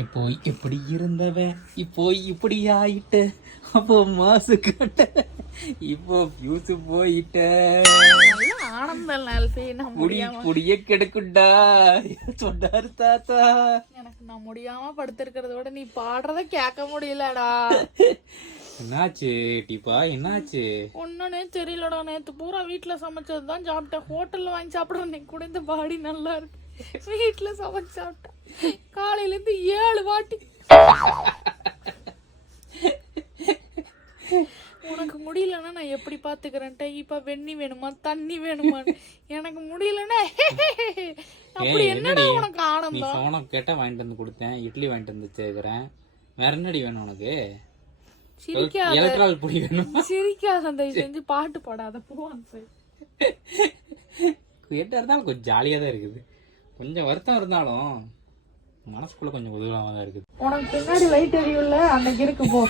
இப்போ இப்படி இருந்தவன் இப்போ இப்படி ஆயிட்ட, அப்போ மாசு கட்ட, இப்போ பியூஸ் போயிட்ட, ஆனந்தம் அல்ஃபி. நான் முடி புடிய கெடுக்குண்டா சொன்னாரு தாத்தா. எனக்கு நான் முடியாம படுத்திருக்கிறத விட நீ பாடுறத கேட்க முடியலடா. என்னாச்சு டீப்பா, என்னாச்சு? ஒன்னுனே தெரியலடா. நேத்து பூரா வீட்டுல சமைச்சதுதான் சாப்பிட்டேன். ஹோட்டல்ல வாங்கி சாப்பிடுற நீ கூட இந்த பாடி நல்லா இருக்கு. வீட்டுல சமைச்சு சாப்பிட்டேன். காலையில இருந்து 7 வாட்டி. உனக்கு முடியலன்னா நான் எப்படி பாத்துக்கிறேன்? இப்ப வெண்ணி வேணுமா தண்ணி வேணுமா? எனக்கு முடியலன்னா அப்படி என்னடா உனக்கு ஆனந்தம்? சோனம் கேட்டா வாங்கிட்டு வந்து கொடுத்தேன், இட்லி வாங்கிட்டு வந்து வச்சுக்கிறேன். வேற என்னடி வேணும் உனக்கு? எலக்ட்ரால் பொடி வேணும். சிரிக்காத, அந்த செஞ்சு பாட்டு பாடாத போவான். கேட்டா இருந்தாலும் கொஞ்சம் ஜாலியா தான் இருக்குது. கொஞ்சம் வருத்தம் இருந்தாலும் மனசுக்குள்ள கொஞ்சம் உதவாம தான் இருக்குது. உனக்கு பின்னாடி லைட் எரியும்ல, அன்னைக்கு இருக்கு போ.